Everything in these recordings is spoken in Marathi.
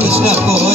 It's not cool.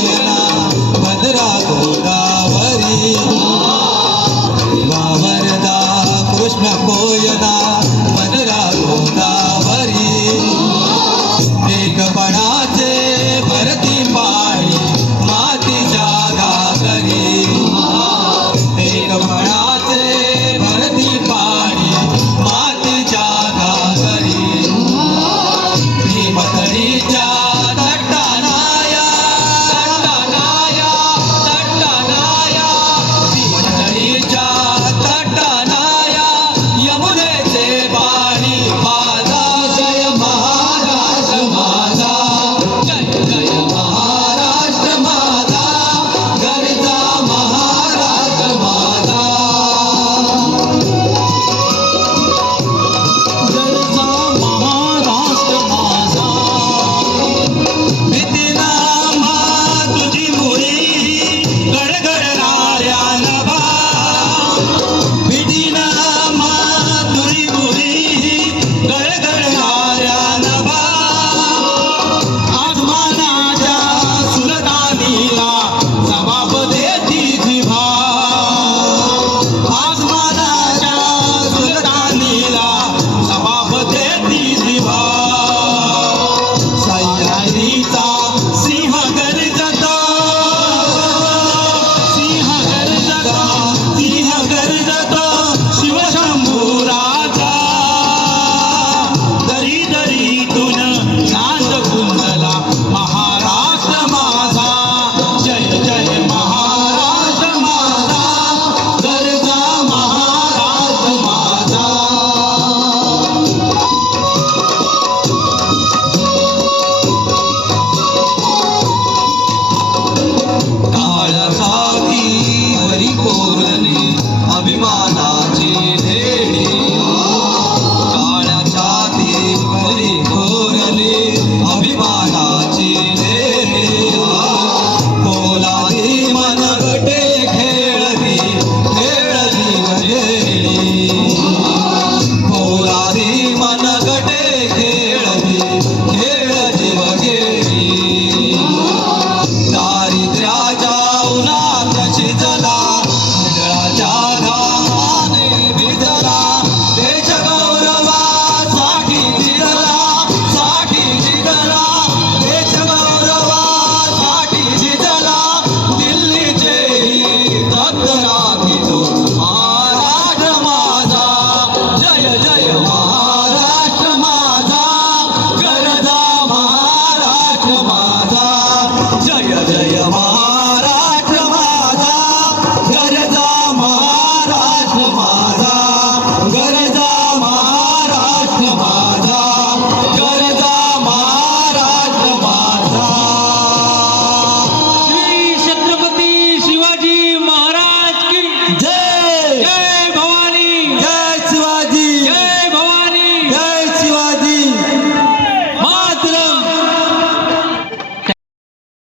अभिमान.